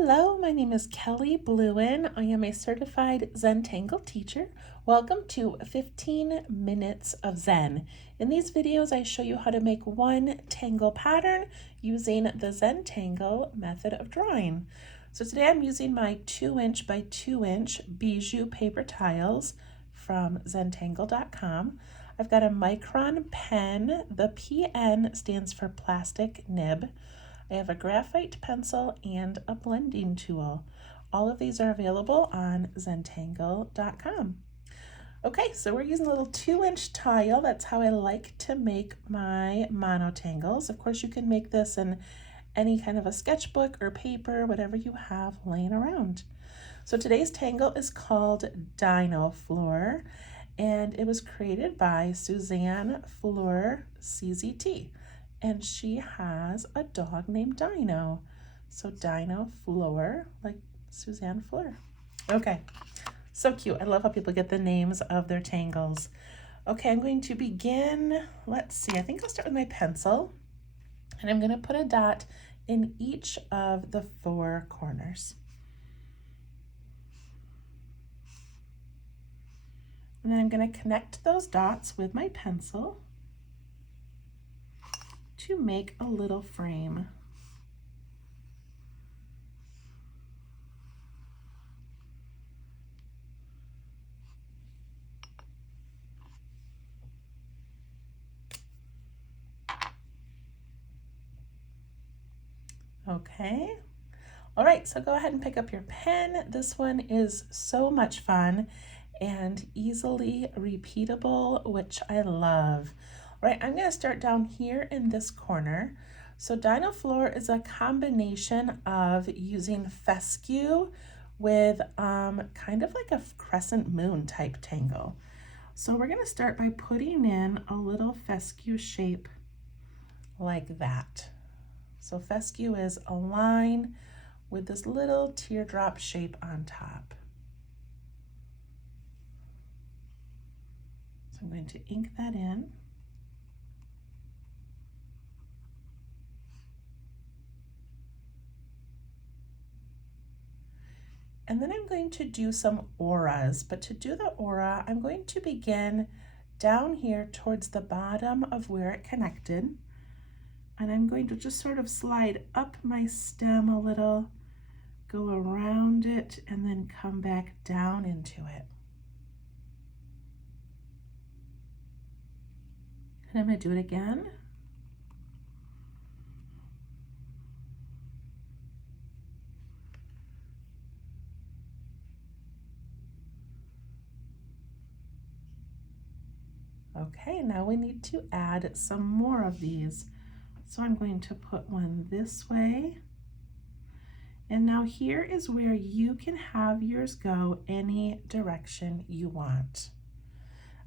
Hello, my name is Kelly Bluen. I am a certified Zentangle teacher. Welcome to 15 Minutes of Zen. In these videos, I show you how to make one tangle pattern using the Zentangle method of drawing. So today I'm using my 2" by 2" bijou paper tiles from Zentangle.com. I've got a Micron pen. The PN stands for plastic nib. I have a graphite pencil and a blending tool. All of these are available on Zentangle.com. Okay, so we're using a little 2" tile. That's how I like to make my monotangles. Of course, you can make this in any kind of a sketchbook or paper, whatever you have laying around. So today's tangle is called Dinoflor, and it was created by Suzanne Fluhr, CZT. And she has a dog named Dino. So Dinoflor, like Suzanne Fluhr. Okay, so cute. I love how people get the names of their tangles. Okay, I'm going to begin, let's see, I think I'll start with my pencil. And I'm going to put a dot in each of the 4 corners. And then I'm going to connect those dots with my pencil to make a little frame. Okay. All right, so go ahead and pick up your pen. This one is so much fun and easily repeatable, which I love. All right, I'm going to start down here in this corner. So Dinoflor is a combination of using fescue with kind of like a crescent moon type tangle. So we're going to start by putting in a little fescue shape like that. So fescue is a line with this little teardrop shape on top. So I'm going to ink that in. And then I'm going to do some auras, but to do the aura, I'm going to begin down here towards the bottom of where it connected. And I'm going to just sort of slide up my stem a little, go around it, and then come back down into it. And I'm going to do it again. Okay, now we need to add some more of these. So I'm going to put one this way. And now here is where you can have yours go any direction you want.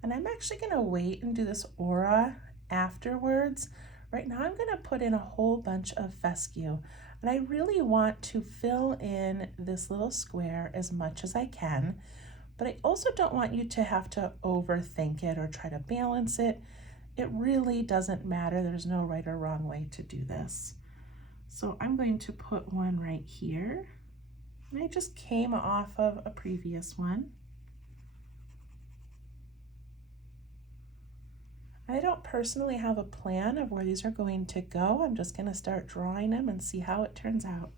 And I'm actually going to wait and do this aura afterwards. Right now I'm going to put in a whole bunch of fescue. And I really want to fill in this little square as much as I can. But I also don't want you to have to overthink it or try to balance it. It really doesn't matter. There's no right or wrong way to do this. So I'm going to put one right here. And I just came off of a previous one. I don't personally have a plan of where these are going to go. I'm just going to start drawing them and see how it turns out.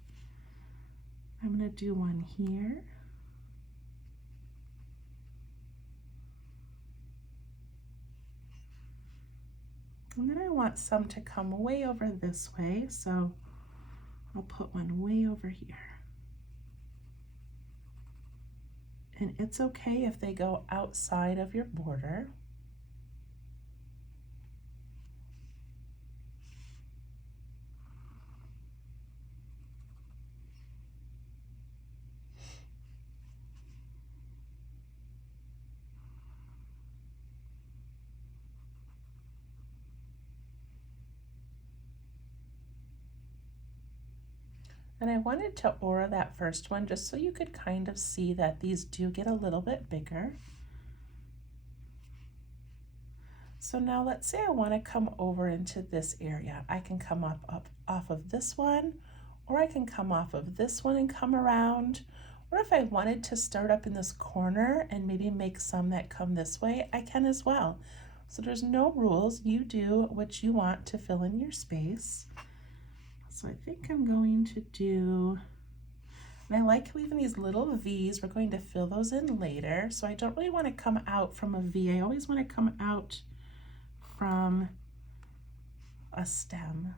I'm going to do one here. And then I want some to come way over this way, so I'll put one way over here. And it's okay if they go outside of your border. And I wanted to aura that first one just so you could kind of see that these do get a little bit bigger. So now let's say I want to come over into this area. I can come up off of this one, or I can come off of this one and come around. Or if I wanted to start up in this corner and maybe make some that come this way, I can as well. So there's no rules. You do what you want to fill in your space. So I think I'm going to do, and I like leaving these little V's. We're going to fill those in later. So I don't really want to come out from a V. I always want to come out from a stem.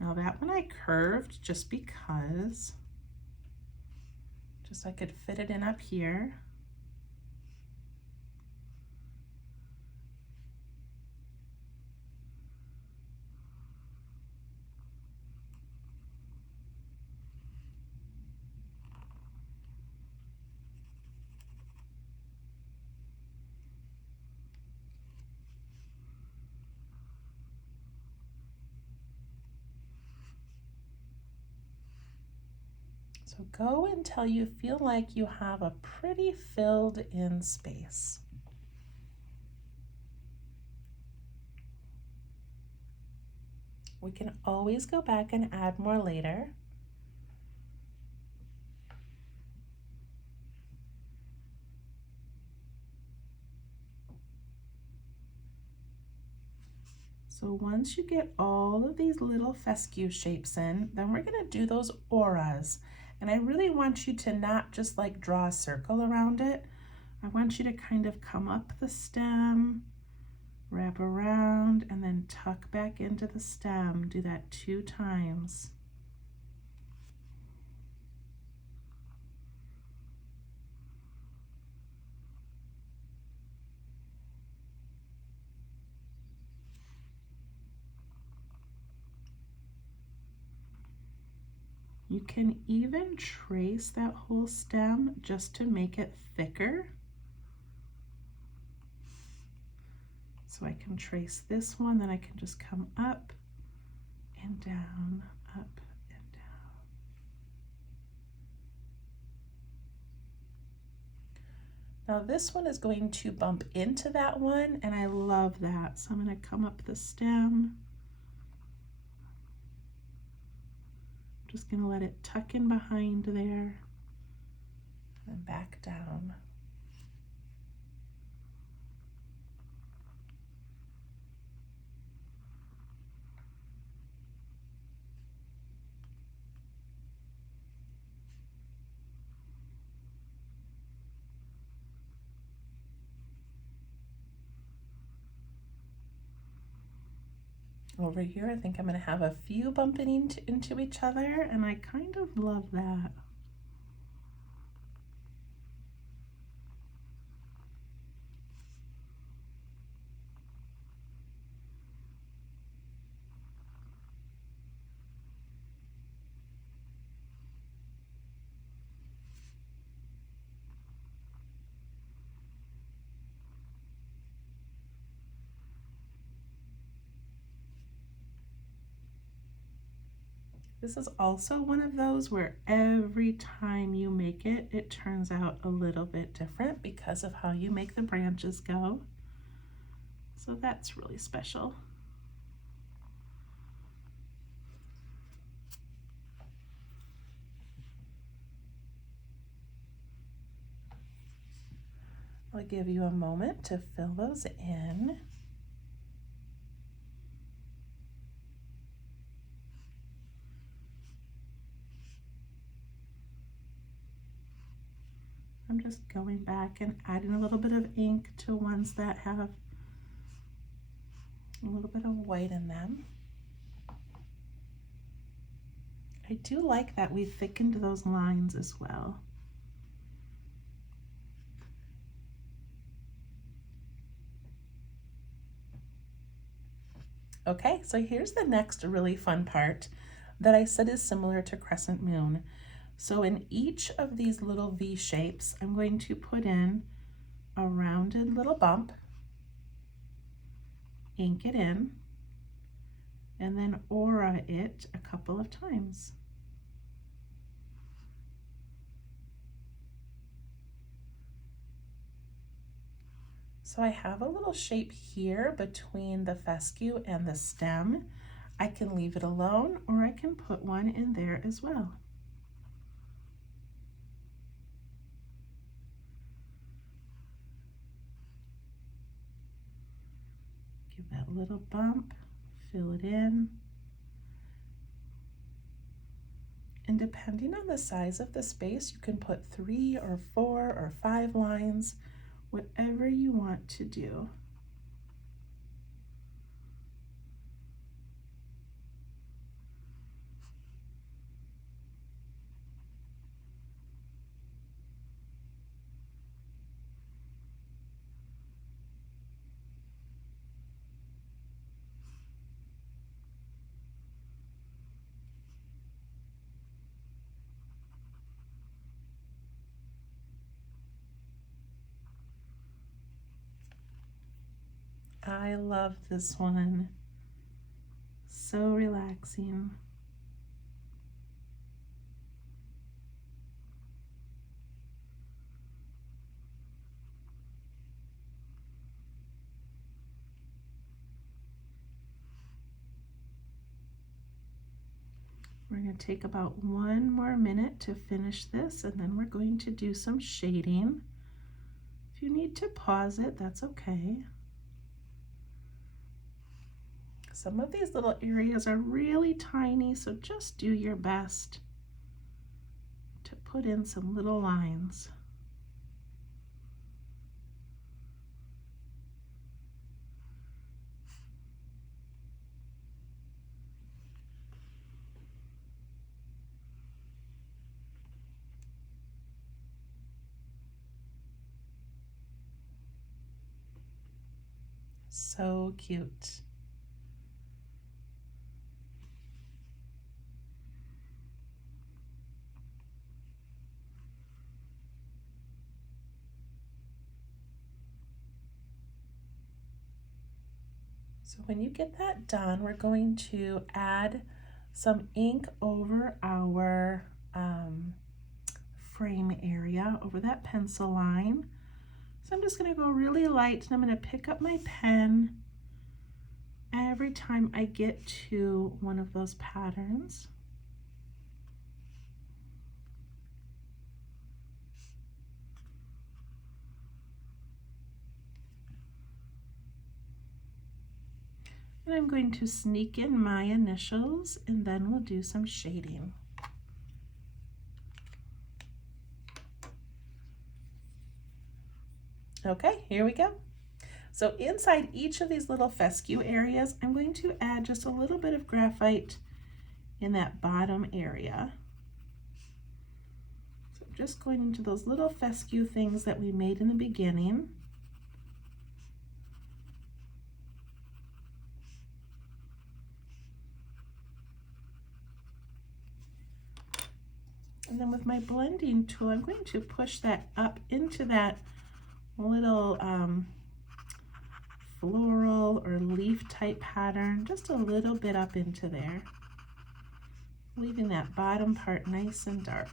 Now that one I curved just because, just so I could fit it in up here. So go until you feel like you have a pretty filled in space. We can always go back and add more later. So once you get all of these little fescue shapes in, then we're going to do those auras. And I really want you to not just like draw a circle around it. I want you to kind of come up the stem, wrap around, and then tuck back into the stem. Do that 2 times. You can even trace that whole stem just to make it thicker. So I can trace this one, then I can just come up and down, up and down. Now this one is going to bump into that one, and I love that. So I'm going to come up the stem. Just going to let it tuck in behind there and back down. Over here, I think I'm going to have a few bumping into each other, and I kind of love that. This is also one of those where every time you make it, it turns out a little bit different because of how you make the branches go. So that's really special. I'll give you a moment to fill those in. I'm just going back and adding a little bit of ink to ones that have a little bit of white in them. I do like that we thickened those lines as well. Okay, so here's the next really fun part that I said is similar to crescent moon. So in each of these little V shapes, I'm going to put in a rounded little bump, ink it in, and then aura it a couple of times. So I have a little shape here between the fescue and the stem. I can leave it alone, or I can put one in there as well. Give that little bump, fill it in. And depending on the size of the space, you can put 3 or 4 or 5 lines, whatever you want to do. I love this one. So relaxing. We're going to take about 1 more minute to finish this, and then we're going to do some shading. If you need to pause it, that's okay. Some of these little areas are really tiny, so just do your best to put in some little lines. So cute. So when you get that done, we're going to add some ink over our frame area, over that pencil line. So I'm just going to go really light, and I'm going to pick up my pen every time I get to one of those patterns. And I'm going to sneak in my initials, and then we'll do some shading. Okay, here we go. So inside each of these little fescue areas, I'm going to add just a little bit of graphite in that bottom area. So I'm just going into those little fescue things that we made in the beginning. And then with my blending tool, I'm going to push that up into that little floral or leaf type pattern, just a little bit up into there, leaving that bottom part nice and dark.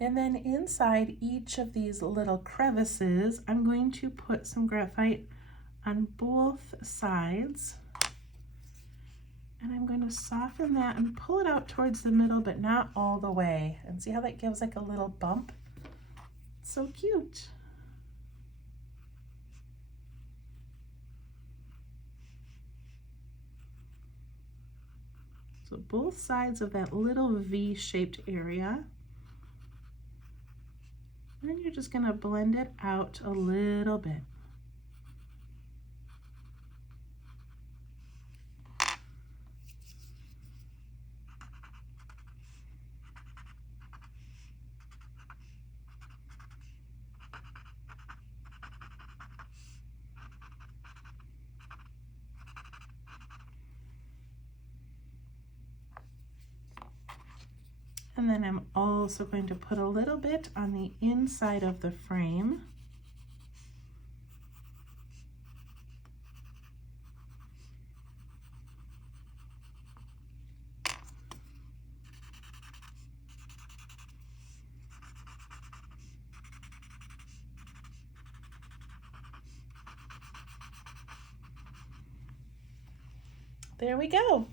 And then inside each of these little crevices, I'm going to put some graphite on both sides. And I'm going to soften that and pull it out towards the middle, but not all the way. And see how that gives like a little bump? It's so cute. So both sides of that little V-shaped area. And then you're just going to blend it out a little bit. And then I'm also going to put a little bit on the inside of the frame. There we go.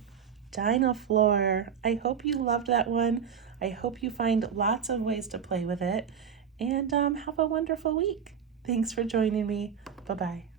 Dinoflor. I hope you loved that one. I hope you find lots of ways to play with it, and have a wonderful week. Thanks for joining me. Bye-bye.